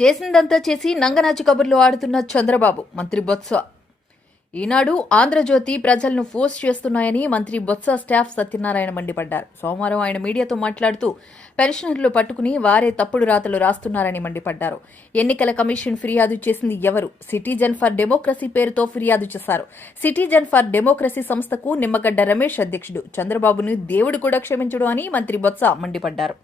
చేసిందంతా చేసి నంగనాచి కబుర్లు ఆడుతున్న చంద్రబాబు. మంత్రి బొత్స ఈనాడు ఆంధ్రజ్యోతి ప్రజలను ఫోర్స్ చేస్తున్నాయని మంత్రి బొత్స స్టాఫ్ సత్యనారాయణ మండిపడ్డారు. సోమవారం ఆయన మీడియాతో మాట్లాడుతూ పెన్షనర్లు పట్టుకుని వారే తప్పుడు రాతలు రాస్తున్నారని మండిపడ్డారు. ఎన్నికల కమిషన్ ఫిర్యాదు చేసింది ఎవరు? సిటిజన్ ఫర్ డెమోక్రసీ పేరుతో ఫిర్యాదు చేశారు. సిటిజన్ ఫర్ డెమోక్రసీ సంస్థకు నిమ్మగడ్డ రమేష్ అధ్యక్షుడు. చంద్రబాబును దేవుడు కూడా క్షమించడు అని మంత్రి బొత్స మండిపడ్డారు.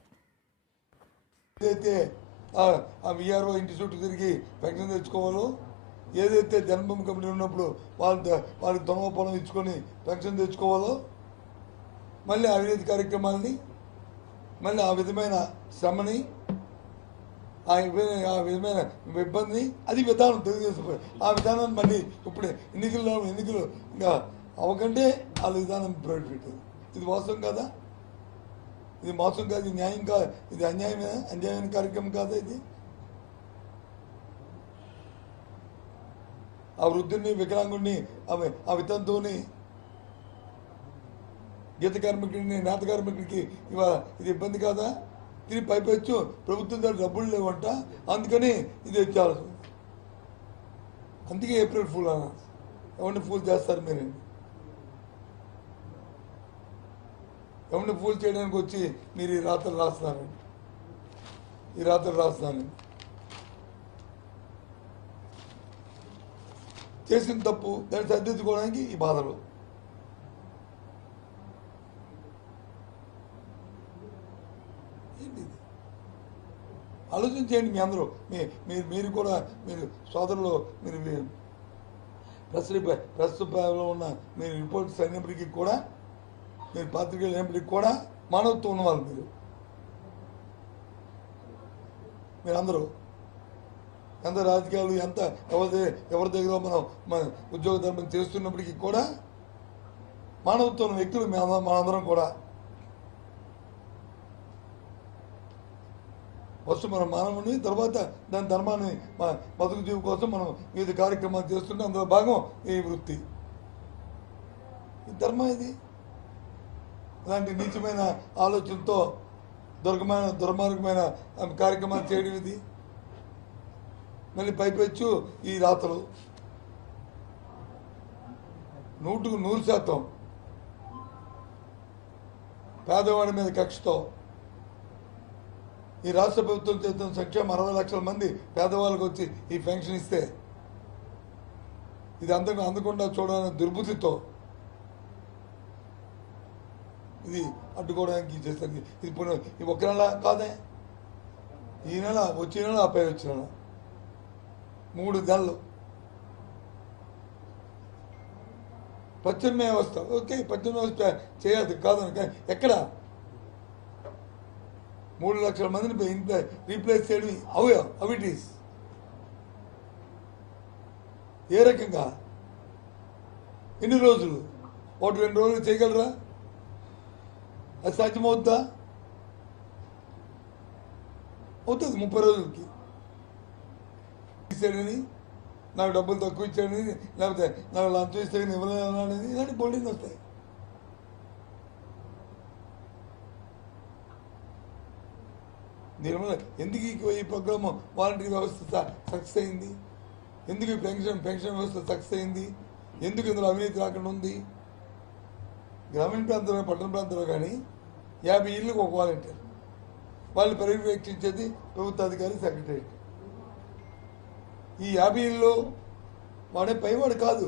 విఆర్ఓ ఇంటి చుట్టూ తిరిగి పెన్షన్ తెచ్చుకోవాలో, ఏదైతే జన్మభూమి కమిటీ ఉన్నప్పుడు వాళ్ళకి దొంగ పొలం ఇచ్చుకొని పెన్షన్ తెచ్చుకోవాలో, మళ్ళీ అవినీతి కార్యక్రమాలని, మళ్ళీ ఆ విధమైన శ్రమని, ఆ విధమైన ఇబ్బందిని, అది విధానం తెలుగుదేశం. ఆ విధానాన్ని మళ్ళీ ఇప్పుడు ఎన్నికలు ఇంకా అవకంటే వాళ్ళ విధానం ప్రవేశపెట్టారు. ఇది వాస్తవం కాదా? ఇది మోసం కాదు, ఇది న్యాయం కాదు, ఇది అన్యాయమైన కార్యక్రమం కాదా? ఇది ఆ వృద్ధుని, వికలాంగుడిని, ఆ వితంతువుని, గీత కార్మికుడిని, నేత కార్మికుడికి ఇవాళ ఇది ఇబ్బంది కాదా? దీన్ని పైపెచ్చు ప్రభుత్వం దగ్గర డబ్బులు లేవంట, అందుకని ఇది వచ్చాల్సి. అందుకే ఏప్రిల్ ఫూల్ అన్న. ఎవరిని ఫూల్ చేస్తారు మీరు? ఎవరిని ఫూల్ చేయడానికి వచ్చి మీరు ఈ రాత్రులు రాస్తున్నారండి. చేసిన తప్పు దాన్ని సరిదిద్దుకోవడానికి ఈ బాధలు. ఏంటి ఆలోచించేయండి మీ అందరూ. మీరు కూడా, మీరు సోదరులు, మీరు ప్రస్తుతంలో ఉన్న మీరు రిపోర్ట్స్ అయినప్పటికీ కూడా, మీరు పాత్రికలు అయినప్పటికీ కూడా మానవత్వం ఉన్నవాళ్ళు మీరందరూ. ఎంత రాజకీయాలు, ఎంత ఎవరి దగ్గర మన ఉద్యోగ ధర్మం చేస్తున్నప్పటికీ కూడా మానవత్వం వ్యక్తులు మనందరం కూడా. ఫస్ట్ మనం మానవుని, తర్వాత దాని ధర్మాన్ని, బతుకు జీవి కోసం మనం వివిధ కార్యక్రమాలు చేస్తుంటే అందులో భాగం ఈ వృత్తి, ఈ ధర్మం. ఇది ఇలాంటి నీచమైన ఆలోచనతో దుర్మార్గమైన కార్యక్రమాలు చేయడం ఇది. మళ్ళీ పైపెచ్చు ఈ రాతలు 100% పేదవాడి మీద కక్షతో ఈ రాష్ట్ర ప్రభుత్వం చేస్తున్న సంక్షేమం 60 లక్షల మంది పేదవాళ్ళకు వచ్చి ఈ పెన్షన్ ఇస్తే ఇది అందకుండా చూడాలనే దుర్బుద్ధితో ఇది అడ్డుకోవడానికి చేస్తారు. ఇది ఒక నెల కాదే, ఈ నెల, వచ్చే నెల, ఆ పై వచ్చిన నెల, 3 నెలలు. పచ్చని వ్యవస్థ, ఓకే, పచ్చని వ్యవస్థ చేయాలి కాదని. ఎక్కడ 3 లక్షల మందిని రీప్లేస్ చేయడం అవిటీస్ ఏ రకంగా? ఎన్ని రోజులు? 1-2 రోజులు చేయగలరా? అది సాధ్యమవుద్దా? అవుతుంది 30 రోజులకి. ఇచ్చాడని, నాకు డబ్బులు తక్కువ ఇచ్చాడని, లేకపోతే నాకు లంచం ఇస్తే ఇవ్వలేదన్నాడని, ఇలాంటి బోల్డింగ్ వస్తాయి. దీనివల్ల ఎందుకు ఈ ప్రోగ్రామ్ వాలంటరీ వ్యవస్థ సక్సెస్ అయింది? ఎందుకు ఈ పెన్షన్ వ్యవస్థ సక్సెస్ అయింది? ఎందుకు ఇందులో అవినీతి రాకుండా ఉంది? గ్రామీణ ప్రాంతంలో, పట్టణ ప్రాంతంలో కానీ 50 ఇళ్ళకు ఒక వాలంటీర్, వాళ్ళు పర్యవేక్షించేది ప్రభుత్వ అధికారి, సెక్రటరీ. ఈ 50 ఇళ్ళు వాడే పైవాడు కాదు,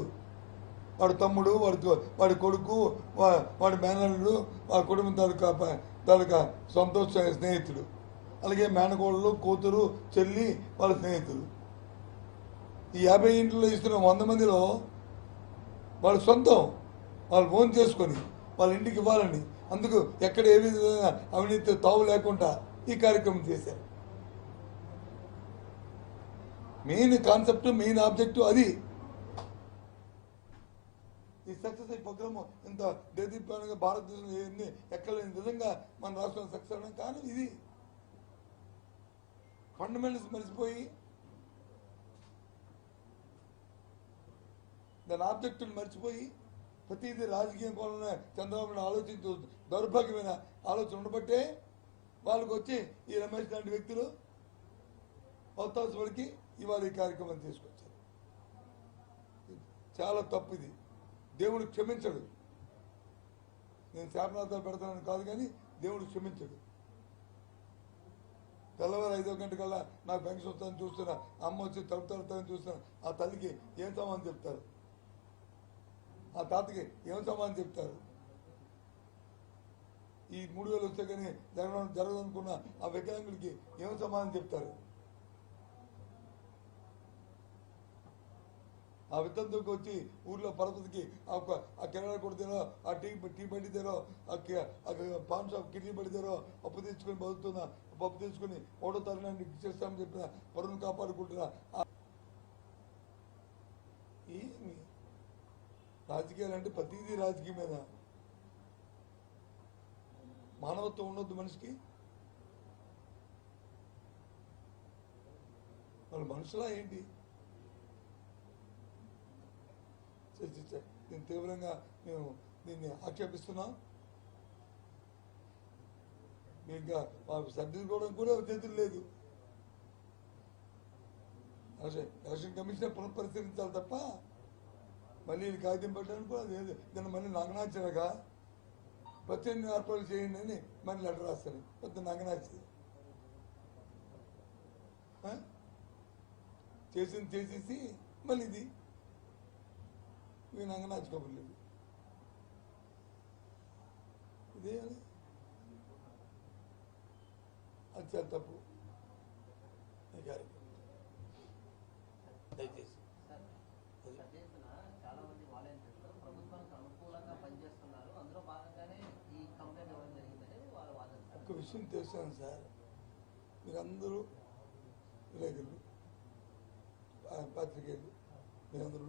వాడి తమ్ముడు, వాడి కొడుకు, వాడి మేనల్లుడు, వాడి కుటుంబం తాలూకా సొంత స్నేహితుడు, అలాగే మేనకోడలు, కూతురు, చెల్లి, వాళ్ళ స్నేహితులు. ఈ 50 ఇంట్లో ఇస్తున్న 100 మందిలో వాళ్ళ సొంతం, వాళ్ళు ఫోన్ చేసుకొని వాళ్ళ ఇంటికి ఇవ్వాలని, అందుకు ఎక్కడ ఏ విధంగా అవినీతి తావు లేకుండా ఈ కార్యక్రమం చేశారు. మెయిన్ కాన్సెప్ట్, మెయిన్ ఆబ్జెక్టివ్ అది. ఈ సక్సెస్ ఈ ప్రోగ్రామ్ ఇంత దేదీప్యంగా భారతదేశంలో ఎక్కడ నిజంగా మన రాష్ట్రంలో సక్సెస్ అవడం కానీ ఇది ఫండమెంటల్స్ మర్చిపోయి, దాని ఆబ్జెక్టులు మర్చిపోయి, ప్రతిదీ రాజకీయం కోణంలో చంద్రబాబు ఆలోచించు దౌర్భాగ్యమైన ఆలోచన ఉండబట్టే వాళ్ళకు వచ్చి ఈ రమేష్ లాంటి వ్యక్తులు ఒత్తాసు వరకు ఇవాళ ఈ కార్యక్రమం తీసుకొచ్చారు. చాలా తప్పు ఇది. దేవుడు క్షమించడు. నేను శాపనార్థాలు పెడతానని కాదు, కానీ దేవుడు క్షమించడు. తెల్లవారు 5 గంటకల్లా నాకు పెన్షన్ వస్తుందని చూస్తున్నా, అమ్మ వచ్చి తలుపు తడుతుందని చూస్తున్నా, ఆ తల్లికి ఏం సమాధానం చెప్తారు? ఆ తాతకి ఏం సమాధానం చెప్తారు? ఈ 3000 వస్తే కానీ జరగదనుకున్న ఆ వికలాంగులకి ఏం సమాధానం చెప్తారు? ఆ వితంతుకి వచ్చి ఊర్లో పరపతికి ఆ కిరాణా కొడు తెరో, ఆ టీ బండి తెరో, ఆ పాన్ షాప్ కిడ్నీ బండి తెరో, అప్పు తెచ్చుకొని బతుకుతున్నా, పప్పు తెచ్చుకొని 3వ తరగతి చేస్తామని చెప్పిన పరువును కాపాడుకుంటున్నా. ఏమి రాజకీయాలు అంటే ప్రతిదీ రాజకీయమేనా? మానవత్వం ఉండొద్దు మనిషికి? వాళ్ళు మనుషులా ఏంటి? దీన్ని తీవ్రంగా మేము దీన్ని ఆక్షేపిస్తున్నాం. ఇంకా మాకు సర్దిద్దుకోవడం కూడా చేతులు లేదు. ఎలక్షన్ కమిషన్ పునఃపరిశీలించాలి తప్ప మళ్ళీ కాగితం పెట్టడానికి కూడా లేదు. దాన్ని మళ్ళీ నగనాచనగా ప్రత్యేక ఏర్పాటు చేయండి అని మళ్ళీ లెటర్ రాస్తాను. పెద్ద నగనాచి చేసేసి మళ్ళీ ఇది నగనాచి కబుర్లు ఇదే. అది చాలా తప్పు. దయచేసి చాలా మంది వాలంటీర్లు ప్రభుత్వానికి అనుకూలంగా పనిచేస్తున్నారు, అందులో భాగంగానే ఈ కంప్లైంట్ ఇవ్వడం జరిగిందని వాళ్ళ వాదన. ఒక్క విషయం తెలుసాను సార్, మీరందరూ విలేకరులు, పాత్రికేయులు, మీరందరూ